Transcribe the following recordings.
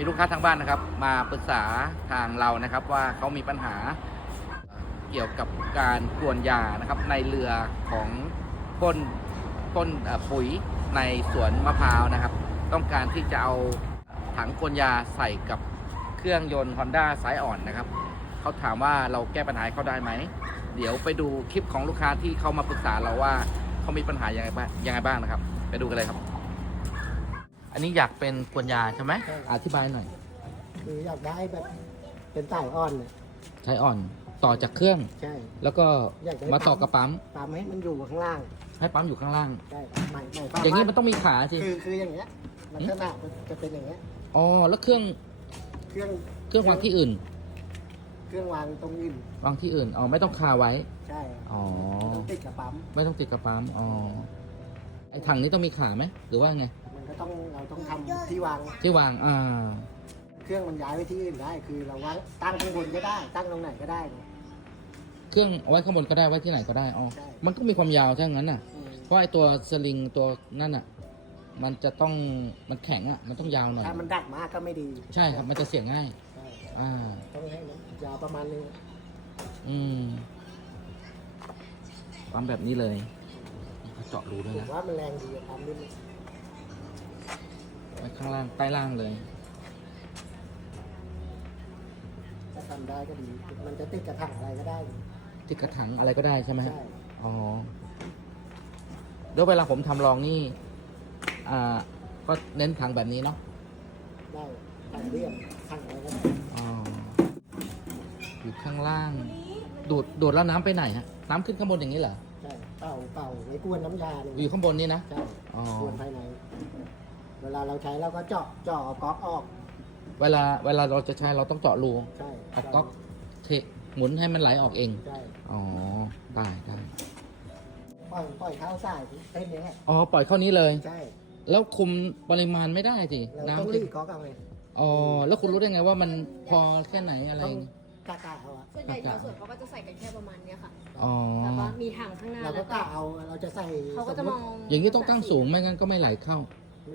มีลูกค้าทางบ้านนะครับ มาปรึกษาทางเรานะครับว่าเขามีปัญหาเกี่ยวกับการกวนยานะครับในเรือของพ่นพ่นปุ๋ยในสวนมะพร้าวนะครับ ต้องการที่จะเอาถังกวนยาใส่กับเครื่องยนต์ Honda สายอ่อนนะครับเขาถามว่าเราแก้ปัญหาเขาได้ไหม เดี๋ยวไปดูคลิปของลูกค้าที่เขามาปรึกษาเราว่าเขามีปัญหายังไงบ้างยังไงบ้างนะครับ ไปดูกันเลยครับ อันนี้อยากเป็นกวนยาใช่ไหมใช่อธิบายหน่อยคืออยากได้แบบเป็นสายอ่อนเนี่ยใช้อ่อนต่อจากเครื่อง ใช่ แล้วก็อยากได้มาต่อกับปั๊มตามให้มันอยู่ข้างล่างให้ปั๊มอยู่ข้างล่าง ใช่หมายหมายความอย่างนี้มันว่าต้องมีขาสิ คือคืออย่างเงี้ยลักษณะมันจะเป็นอย่างเงี้ยอ๋อ แล้วเครื่องเครื่องเครื่องวางที่อื่น เครื่องวางตรงอื่นวางที่อื่น อ๋อ ไม่ต้องคาไว้ ใช่อ๋อ ต้องติดกับปั๊มไม่ต้องติดกับปั๊ม อ๋อ ไอ้ถังนี้ต้องมีขาไหม หรือว่าไงมันก็ ต้องเราต้องทำที่วาง ที่วางอ่าเครื่องมันย้ายไปที่อื่นได้ คือเราวางตั้งข้างบนก็ได้ ตั้งตรงไหนก็ได้เนี่ยเครื่องเอาไว้ข้างบนก็ได้ไว้ที่ไหนก็ได้อ๋อใช่ มันก็มีความยาวถ้างั้นน่ะ อืมเพราะไอ้ตัวสลิงตัวนั่นอะ มันจะต้องมันแข็งอะ มันต้องยาวหน่อย ถ้ามันดักมากก็ไม่ดีใช่ครับมันจะเสียงง่าย ใช่อ่า ต้องให้มันยาวประมาณนึงอืมปั๊มแบบนี้เลยเขาเจาะรูด้วยผมนะว่ามันแรงดีอะปั๊มนิดนึงไว้ ข้างล่างใต้ล่างเลย ถ้าทำได้ก็ดี มันจะติดกระถางอะไรก็ได้ติดกระถางอะไรก็ได้ใช่ไหมฮะใช่อ๋อแล้วเวลาผมทำลองนี่อ่าก็เน้นถังแบบนี้เนาะได้ถังเรียบถังอะไรก็ได้อ๋ออยู่ข้างล่าง ดูดดูดแล้วน้ำไปไหนฮะน้ำขึ้นข้างบนอย่างนี้เหรอใช่เป่าเป่าไว้กวนน้ำยาเนี่ยอยู่ข้างบนนี่นะใช่อ๋อ กวนภายใน เวลาเราใช้เราก็เจาะเจาะเอาก๊อกออกเวลาเวลาเราจะใช้เราต้องเจาะรูใช่เอาก๊อกเทหมุนให้มันไหลออกเอง ใช่อ๋อได้ได้ปล่อยปล่อยเข้าสายเส้นนี้แหละอ๋อปล่อยเข้านี้เลย ใช่ แล้วคุมปริมาณไม่ได้สิเราต้องน้ำรีที่ดก๊อกเอาไงอ๋อแล้วคุณรู้ได้ไงว่ามันพอแค่ไหนอะไรต้องกะกะเอาอะส่วนใหญ่ชาวสวนเขาก็จะใส่กันแค่ประมาณเนี้ยค่ะอ๋อแต่ว่ามีถังข้างหน้าเราก็แล้วกะเอาเราจะใส่เขาก็จะมองอย่างนี้ต้องตั้งสูงไม่งั้นก็ไม่ไหลเข้า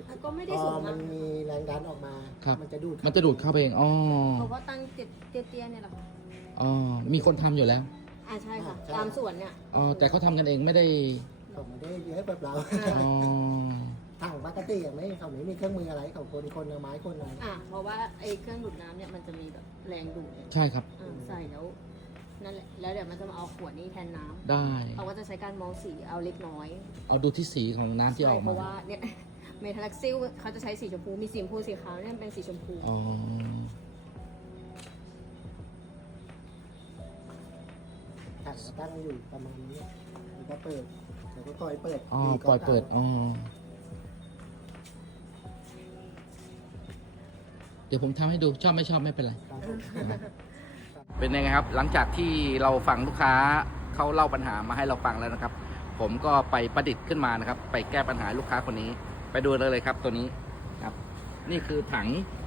แล้วก็ไม่ได้พสูองมัมานกมีแรงดันออกมา ครับ มันจะดูดมันจะดูดเข้าไปเองอ๋อเขาก็ตั้งเตี้ยๆเนี่ยแหละค่ะอ๋อมีคนทำอยู่แล้วอ่าใช่ค่ะ ตามสวนเนี่ยอ๋อแต่เขาทำกันเองไม่ได้เขาไม่ได้เยอะแบบเราอ๋อถังปกติอะไม่เขาไม่มีเครื่องมืออะไรเขาคนคนเอาไม้คนอะไรอ่าเพราะว่าไอ้เครื่องดูดน้ำเนี่ยมันจะมีแบบแรงดูดใช่ครับ อ่าใส่แล้วนั่นแหละแล้วเดี๋ยวมันจะมาเอาขวดนี้แทนน้ำได้ เขาก็จะใช้การมองสีเอาเล็กน้อยเอาดูที่สีของน้ำที่อใช่อกเพมา ราะว่าเนี่ย เมทัลลักซิลเขาจะใช้สีชมพู มีสีชมพูสีขาวเนี่ยเป็นสีชมพู อ๋อถังก็ตั้งอยู่ประมาณนี้แล้วก็เปิดแล้วก็คอยเปิดอ๋อมีปล่อยเปิด อ๋อ เดี๋ยวผมทำให้ดูชอบไม่ชอบไม่เป็นไร ครับผม เป็นยังไงครับ หลังจากที่เราฟังลูกค้าเขาเล่าปัญหามาให้เราฟังแล้วนะครับ ผมก็ไปประดิษฐ์ขึ้นมานะครับ ไปแก้ปัญหาลูกค้าคนนี้ ไปดูเลยเลยครับตัวนี้ครับ นี่คือถัง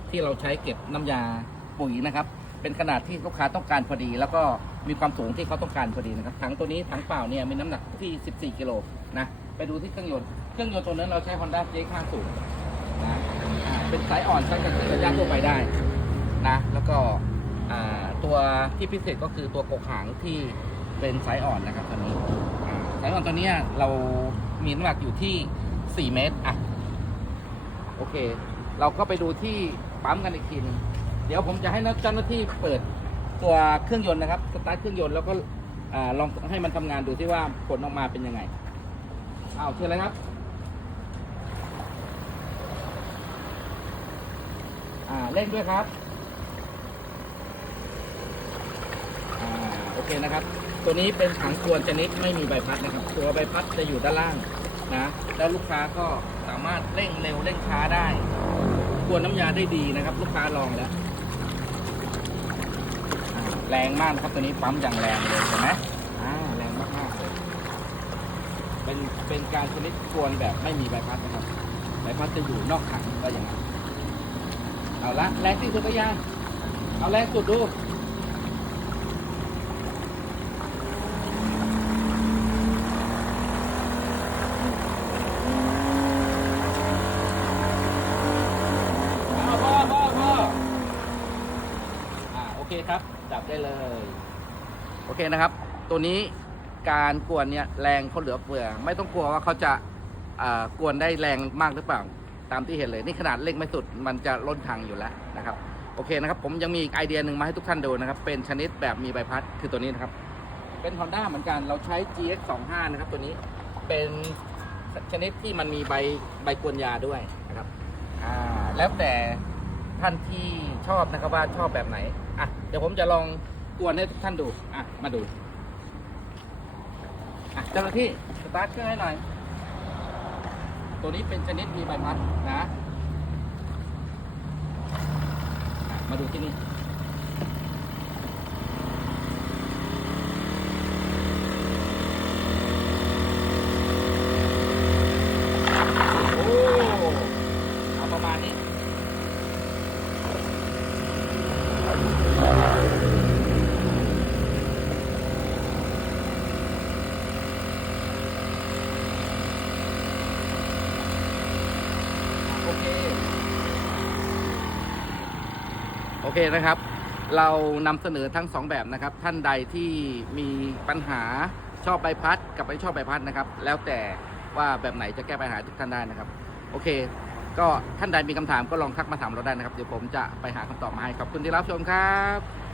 ที่เราใช้เก็บน้ำยาปุ๋ยนะครับ เป็นขนาดที่ลูกค้าต้องการพอดี แล้วก็มีความสูงที่เขาต้องการพอดีนะครับถังตัวนี้ถังเปล่าเนี่ยมีน้ำหนักที่ 14 กิโลนะไปดูที่เครื่องยนต์เครื่องยนต์ตัวนั้นเราใช้ Honda j ข้าสูงนะเป็นสายอ่อนใช้กับเระยะทั่วไปได้นะแล้วก็อ่าตัวที่พิเศษก็คือตัวกกหางที่เป็นสายอ่อนนะครับตัวนี้สายอ่อนตัวเนี้ยเรามีน้ำหนักอยู่ที่ 4 เมตรอะ โอเค เราก็ไปดูที่ปั๊มกันอีกทีนึงเดี๋ยวผมจะให้นักเจ้าหน้าที่เปิดตัวเครื่องยนต์นะครับสตาร์ทเครื่องยนต์แล้วก็อลองให้มันทำงานดูที่ว่าผลออกมาเป็นยังไงอ้าวเชิญเลยครับอ่าเร่งด้วยครับอ่าโอเคนะครับ ตัวนี้เป็นถังควนชนิดไม่มีใบพัดนะครับ ตัวใบพัดจะอยู่ด้านล่าง นะแล้วลูกค้าก็สามารถเร่งเร็วเร่งช้าได้กวนน้ำยาได้ดีนะครับ ลูกค้าลองแล้วแรงมากนะครับตัวนี้ปั๊มอย่างแรงเลยเห็นไหมแรงมากๆเลยเป็นเป็นการชนิดกวนแบบไม่มีใบพัดนะครับใบพัดจะอยู่นอกถังก็อย่างนั้นเอาละแรงที่สุดก็ยังเอาแรงสุดดู พ่อพ่อพ่อพ่อ เคครับ จับได้เลย โอเคนะครับ ตัวนี้การกวนเนี่ยแรงเขาเหลือเฟือ ไม่ต้องกลัวว่าเขาจะกวนได้แรงมากหรือเปล่า ตามที่เห็นเลย นี่ขนาดเร่งไม่สุดมันจะล้นทางอยู่แล้วนะครับ โอเคนะครับ ผมยังมีไอเดียหนึ่งมาให้ทุกท่านดูนะครับ เป็นชนิดแบบมีใบพัดคือตัวนี้นะครับ เป็น Honda เหมือนกัน เราใช้ GX 2 5นะครับ ตัวนี้ เป็นชนิดที่มันมีใบใบกวนยาด้วยนะครับ อ่า แล้วแต่ ท่านที่ชอบนะครับว่าชอบแบบไหนอะเดี๋ยวผมจะลองกวนให้ทุกท่านดูอะมาดูอะเจ้าหน้าที่สตาร์ทเครื่องให้หน่อย ตัวนี้เป็นชนิดมีใบพัดนะอะมาดูที่นี่ โอ้ เอาประมาณนี้ โอเค โอเคนะครับ เรานำเสนอทั้งสองแบบนะครับ ท่านใดที่มีปัญหาชอบใบพัดกับไม่ชอบใบพัดนะครับ แล้วแต่ว่าแบบไหนจะแก้ปัญหาทุกท่านได้นะครับ โอเค ก็ท่านใดมีคำถามก็ลองทักมาถามเราได้นะครับ เดี๋ยวผมจะไปหาคำตอบมาให้ขอบคุณที่รับชมครับ